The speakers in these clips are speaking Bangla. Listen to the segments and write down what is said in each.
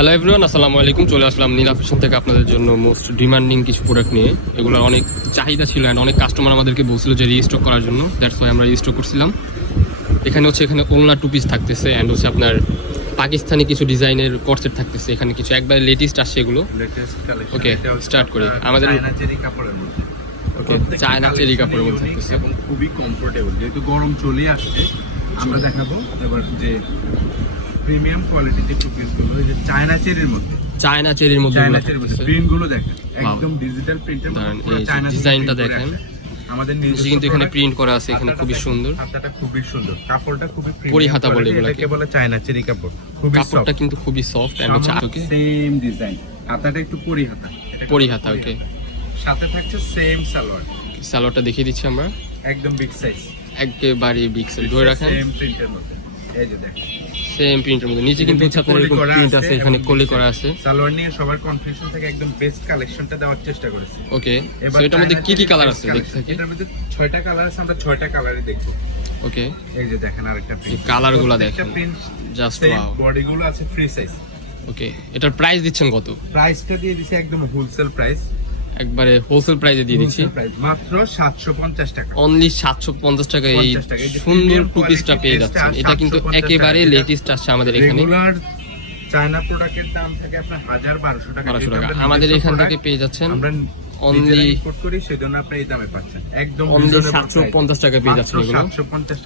হ্যালো এভরিওয়ান, আসসালামু আলাইকুম। চলে আসলাম নীলা ফ্যাশন থেকে আপনাদের জন্য মোস্ট ডিমান্ডিং কিছু প্রোডাক্ট নিয়ে। এগুলোর অনেক চাহিদা ছিল অ্যান্ড অনেক কাস্টমার আমাদেরকে বলছিল যে রিস্টক করার জন্য। দ্যাটস ওয়াই আমরা রিস্টক করছিলাম। এখানে ওলনা টু পিস থাকতেছে অ্যান্ড হচ্ছে আপনার পাকিস্তানি কিছু ডিজাইনের কর্সেট থাকতেছে। এখানে কিছু একবারে লেটেস্ট আসছে এগুলো। ওকে, স্টার্ট করি। আমাদের ওকে, চায়না চেরি কাপড়ের মধ্যে থাকতেছে এবং খুবই কমফোর্টেবল, যেহেতু গরম চলে আসছে। আমরা দেখাবো এবার যে প্রিমিয়াম কোয়ালিটির টু পিসগুলো, এই যে চায়না চেরির মধ্যে প্রিন্টগুলো দেখেন, একদম ডিজিটাল প্রিন্টের চায়না ডিজাইনটা দেখেন। আমাদের নিজে কিন্তু এখানে প্রিন্ট করা আছে, এখানে খুবই সুন্দর। হাতাটা খুবই সুন্দর, কাপড়টা খুবই পরি হাতা বলে এগুলোকে বলে চায়না চেরি কাপড়। কাপড়টা কিন্তু খুবই সফট এন্ড হচ্ছে সেম ডিজাইন, হাতাটা একটু পরি হাতা। ওকে, সাথে থাকছে সেম সালোয়ারটা দেখিয়ে দিচ্ছি আমরা। একদম বিগ সাইজ, একেবারে বিগ সাইজ ধরে রাখেন। সেম প্রিন্টের মধ্যে, এই যে দেখেন সেম প্রিন্টের মধ্যে। নিচে কিন্তু হচ্ছে আপনার এরকম প্রিন্ট আছে, এখানে কোলে করা আছে। সালোয়ার নিয়ে সবার কনফিউশন থেকে একদম বেস্ট কালেকশনটা দেওয়ার চেষ্টা করেছি। ওকে, সো এটার মধ্যে কি কি কালার আছে দেখতে থাকি। এটার মধ্যে 6টা কালার আছে, আমরা 6টা কালারই দেখব। ওকে, এই যে দেখেন আরেকটা প্রিন্ট, কালারগুলো দেখেন, জাস্ট ওয়াও। বডিগুলো আছে ফ্রি সাইজ। ওকে, এটার প্রাইস দিচ্ছেন কত? প্রাইসটা দিয়ে দিছি একদম হোলসেল প্রাইস, একবারে হোলসেল প্রাইসে দিয়ে দিচ্ছি, মাত্র 750 টাকা। অনলি 750 টাকা এই সুন্দর টু পিসটা পেয়ে যাচ্ছেন। এটা কিন্তু একেবারে লেটেস্ট আসছে আমাদের এখানে। রেগুলার চায়না প্রোডাক্টের দাম থাকে আপনার 1000-1200 টাকা। আমাদের এখান থেকে পেয়ে যাচ্ছেন আমরা অনলি ইম্পোর্ট করি, সেজন্য আপনি এই দামে পাচ্ছেন একদম অনলি 750 টাকা পেয়ে যাচ্ছেন। এগুলো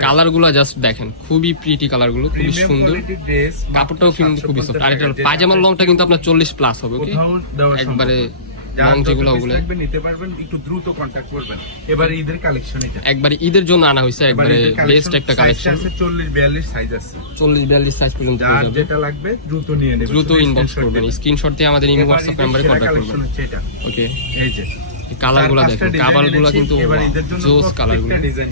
কালারগুলো জাস্ট দেখেন, খুবই প্রিটি কালারগুলো, খুবই সুন্দর। কাপড়টাও কিন্তু খুবই সফট। আর এটা পায়জামার লংটা কিন্তু আপনার 40 প্লাস হবে। ওকে, একবারে লং যেগুলো ওগুলো নিতে পারবেন, একটু দ্রুত কন্টাক্ট করবেন। এবারে ঈদের কালেকশন, এটা একবারে ঈদের জন্য আনা হয়েছে, একবারে বেস্ট একটা কালেকশন। 40-42 সাইজ আছে, 40-42 সাইজ পর্যন্ত পেয়ে যাবেন। যেটা লাগবে দ্রুত নিয়ে নেবেন, দ্রুত ইনবক্স করবেন, স্ক্রিনশট দিয়ে আমাদের ইমো হোয়াটসঅ্যাপ নাম্বারে কন্টাক্ট করবেন। ওকে, এই যে কালারগুলো দেখেন, কালারগুলো কিন্তু জোস কালারগুলো। ডিজাইন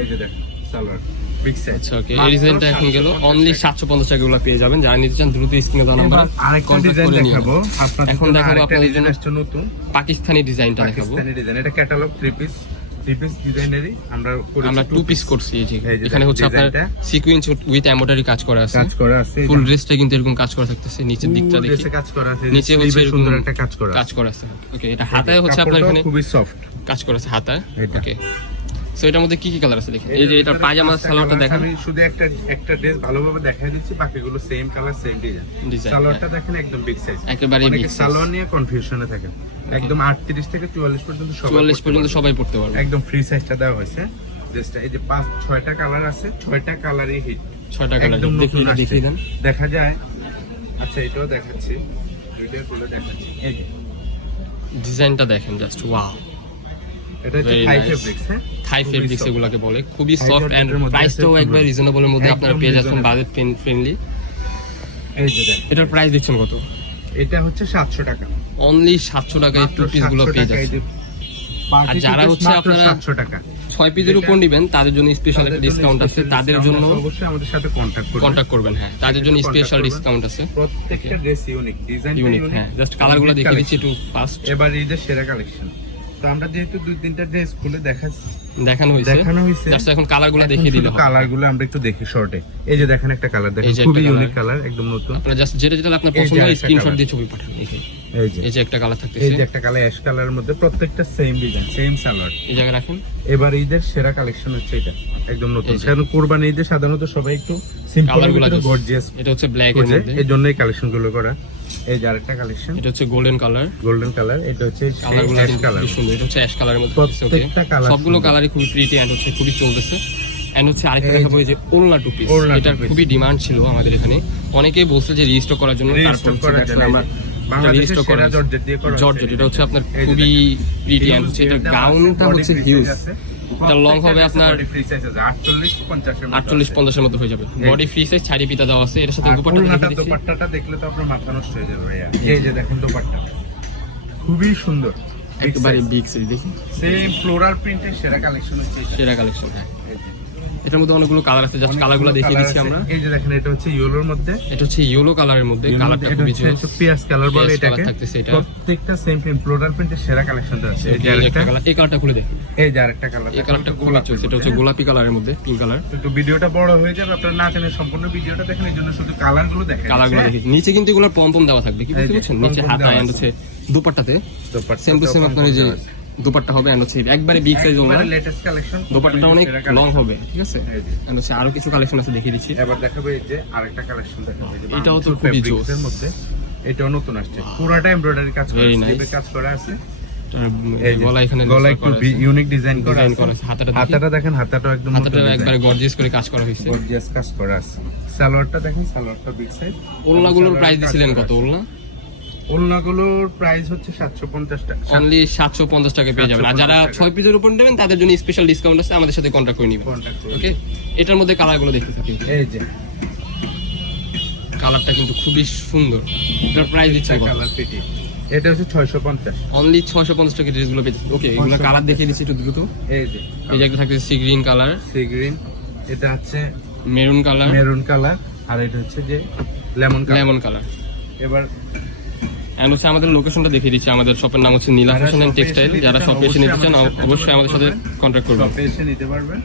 এই যে দেখেন সালোয়ার বিগ সাইজ। আচ্ছা, ওকে, এই ডিজাইনটা এখন গেল অনলি 750 টাকা। এগুলো পেয়ে যাবেন, যারা নিতে চান দ্রুত স্ক্রিনে দেওয়া নাম্বার আরেকটা ডিজাইন দেখাবো আপনাদের। এখন দেখাবো আপনাদের জন্য নতুন পাকিস্তানি ডিজাইনটা দেখাবো। পাকিস্তানি ডিজাইন, এটা ক্যাটালগ 3 পিস ডিজাইনেরই আমরা 2 পিস করছি। এই যে এখানে হচ্ছে আপনার সিকোয়েন্স উইথ এমব্রয়ডারি কাজ করা আছে। ফুল ড্রেসটা কিন্তু এরকম কাজ করা থাকতেছে। নিচের দিকটা দেখি, নিচে হচ্ছে সুন্দর একটা কাজ করা আছে। ওকে, এটা হাতায় হচ্ছে আপনার এখানে খুবই সফট কাজ করা আছে হাতা। ওকে, সো এটার মধ্যে কি কি কালার আছে দেখেন। এই যে এটা পায়জামা সালোয়ারটা দেখেন, আমি শুধু একটা ড্রেস ভালোভাবে দেখাই দিচ্ছি, বাকিগুলো সেম কালার সেম ডিজাইন। সালোয়ারটা দেখেন একদম বিগ সাইজ, একেবারে বিগ সাইজ। সালোয়ার নিয়ে কনফিউশনে থাকে, একদম 38 থেকে 44 পর্যন্ত সবাই পড়তে পারবে। একদম ফ্রি সাইজটা দেওয়া হয়েছে ড্রেসটা। এই যে 6টা কালার আছে, 6টা কালারই হিট, 6টা কালার দেখিয়ে দেন, দেখা যায়। আচ্ছা, এটাও দেখাচ্ছি, ভিডিও করে দেখাচ্ছি। এই যে ডিজাইনটা দেখেন, জাস্ট ওয়াও। এটা হচ্ছে থাই ফেব্রিক্স, থাই ফেব্রিক্স এগুলোকে বলে। খুবই সফট এন্ড প্রাইসটাও একবার রিজনেবলের মধ্যে আপনারা পেয়ে যাচ্ছেন, বাজেট ফ্রেন্ডলি। এই যে দেখেন, এটার প্রাইস দিচ্ছেন কত? এটা হচ্ছে 700 টাকা, অনলি 700 টাকায় এই টু পিস গুলো পেয়ে যাচ্ছেন। আর যারা হচ্ছে আপনারা 700 টাকা 6 পিসের উপর নেবেন, তাদের জন্য স্পেশাল একটা ডিসকাউন্ট আছে। তাদের জন্য অবশ্যই আমাদের সাথে কন্টাক্ট করবেন। হ্যাঁ, তাদের জন্য স্পেশাল ডিসকাউন্ট আছে। প্রত্যেকটা ড্রেস ইউনিক, ডিজাইনটা ইউনিক। হ্যাঁ, জাস্ট কালারগুলো দেখিয়ে দিচ্ছি একটু ফাস্ট। এবার ঈদের সেরা কালেকশন, তো আমরা যেহেতু 2-3টা ড্রেস খুলে দেখানো হয়েছে, জাস্ট এখন কালারগুলো দেখিয়ে দিলে হবে। কালারগুলো আমরা একটু দেখি শর্টে। এই যে দেখেন একটা কালার, দেখেন খুবই ইউনিক কালার, একদম নতুন। আপনারা জাস্ট যেটা আপনার পছন্দ হয় স্ক্রিনশট দিয়ে ছবি পাঠান। এই যে একটা কালার থাকতেছে, এই যে একটা কালার অ্যাশ কালারের মধ্যে, প্রত্যেকটা সেম ডিজাইন সেম সালোয়ার। এই জায়গায় রাখেন। এবার ঈদের সেরা কালেকশন হচ্ছে এটা, একদম নতুন। কারণ কুরবানি ঈদে সাধারণত সবাই একটু সিম্পল আর গর্জিয়াস, এটা হচ্ছে ব্ল্যাক এর মধ্যে, এই জন্যই কালেকশন গুলো করা। এই যে আরেকটা কালেকশন, এটা হচ্ছে গোল্ডেন কালার। এটা হচ্ছে কালারগুলো খুব সুন্দর। এটা হচ্ছে অ্যাশ কালারের মধ্যে। প্রত্যেকটা কালার, সবগুলো কালারই খুবই প্রিটি এন্ড হচ্ছে খুবই চলতেছে। এন্ড হচ্ছে আরেকটা দেখাবো, এই যে ওলনা টু পিস। এটা খুবই ডিমান্ড ছিল আমাদের এখানে, অনেকেই বলছে যে রিস্টক করার জন্য। তারপর আমরা বাংলাদেশের সেরা জর্জেট দিয়ে করা, জর্জেট। এটা হচ্ছে আপনার খুবই প্রিটি এন্ড হচ্ছে এটা গাউনটা হচ্ছে হিউজ। এটা লং হবে আপনার 48-50 এর মধ্যে হয়ে যাবে। বডি ফ্রি সাইজ, ছাড়ি পিতা দেওয়া আছে। এর সাথে দোপাট্টাটা দেখলে তো আপনার মাথা নষ্ট হয়ে যাবে ভাইয়া। এই যে দেখেন দোপাট্টা খুবই সুন্দর, একেবারে বিগ সাইজ। দেখি সেম ফ্লোরাল প্রিন্টের সেরা কালেকশন হচ্ছে, সেরা কালেকশন। হ্যাঁ, এটার মধ্যে অনেকগুলো কালার আছে, জাস্ট কালারগুলো দেখিয়ে দিচ্ছি আমরা। এই যে দেখেন এটা হচ্ছে ইয়েলোর মধ্যে, এটা হচ্ছে ইয়েলো কালারের মধ্যে, কালারটা খুবই জোস। পিয়াস কালার বলে Pierce এটাকে। colour থাকতেছে এটা। প্রত্যেকটা সেম প্রিন্ট, ফ্লোরাল প্রিন্টের সেরা কালেকশনটা আছে। এই যে আরেকটা, এই কালারটা খুলে দেখি, এই যে আরেকটা কালার, এই কালারটা খুবই জোস। এটা হচ্ছে গোলাপি কালারের মধ্যে, পিঙ্ক কালার। একটু ভিডিওটা বড় হয়ে যাবে, আপনারা না জানেন সম্পূর্ণ ভিডিওটা দেখেন, এই জন্য শুধু কালারগুলো দেখেন। কালারগুলো দেখি, নিচে কিন্তু এগুলোর পম দেওয়া থাকবে, কি বুঝতে পারছেন? নিচে pom-pom হাতা দেওয়া এন্ড আছে। হচ্ছে দুপাট্টাতে সেম টু সেম আপনার এই যে দুপাট্টা হবে এন্ড হচ্ছে একবারে বিগ সাইজ ওনা। লেটেস্ট কালেকশন, দুপাট্টাটা অনেক লং হবে, ঠিক আছে? এই যে। এন্ড হচ্ছে আরো কিছু কালেকশন আছে, দেখিয়ে দিচ্ছি। এবার দেখাবো এই যে আরেকটা কালেকশন দেখাবো, এই যে এটাও তো বাংলাদেশের খুবই fabrics এর জোস। মধ্যে, এটাও নতুন আসছে, পুরাটা এমব্রয়ডারি কাজ করা Very আছে, nice. স্লিভে কাজ করা আছে। এই গলা এখানে গলা একটু ইউনিক ডিজাইন করা ডিজাইন আছে। করা আছে। হাতাটা দেখি, হাতাটা দেখেন, হাতাটা একদম হাতাটা একবারে গর্জিয়াস করে কাজ করা হয়েছে। গর্জিয়াস কাজ করা আছে। সালোয়ারটা দেখেন, সালোয়ারটা বিগ সাইজ। ওলনাগুলোর প্রাইস দিছিলেন কত? ওলনা ওলনাগুলোর প্রাইস হচ্ছে 750 টাকা। অনলি 750 টাকা পেয়ে যাবেন। আর যারা 6 পিসের উপর নেবেন তাদের জন্য স্পেশাল ডিসকাউন্ট আছে, আমাদের সাথে কন্টাক্ট করে নেবেন। কন্টাক্ট করুন। ওকে, এটার মধ্যে কালারগুলো দেখতে থাকি। এই যে কালারটা কিন্তু খুবই সুন্দর। এটার প্রাইস দিচ্ছে কত? কালার পেটি, এটা হচ্ছে 650। অনলি 650 টাকা ড্রেসগুলো পেয়ে যাচ্ছেন। ওকে, এগুলো কালার দেখিয়ে দিচ্ছি একটু দ্রুত। এই যে এই যে একটা থাকছে sea green colour, sea green, এটা হচ্ছে মেরুন কালার, মেরুন কালার, আর এটা হচ্ছে যে লেমন কালার। Lemon colour. এবার এন্ড হচ্ছে আমাদের লোকেশনটা দেখিয়ে দিচ্ছি। আমাদের শপের নাম হচ্ছে নীলা ফ্যাশন এন্ড টেক্সটাইল। যারা শপে এসে নিতে চান অবশ্যই আমাদের সাথে কন্ট্যাক্ট করবেন। শপে এসে নিতে পারবেন।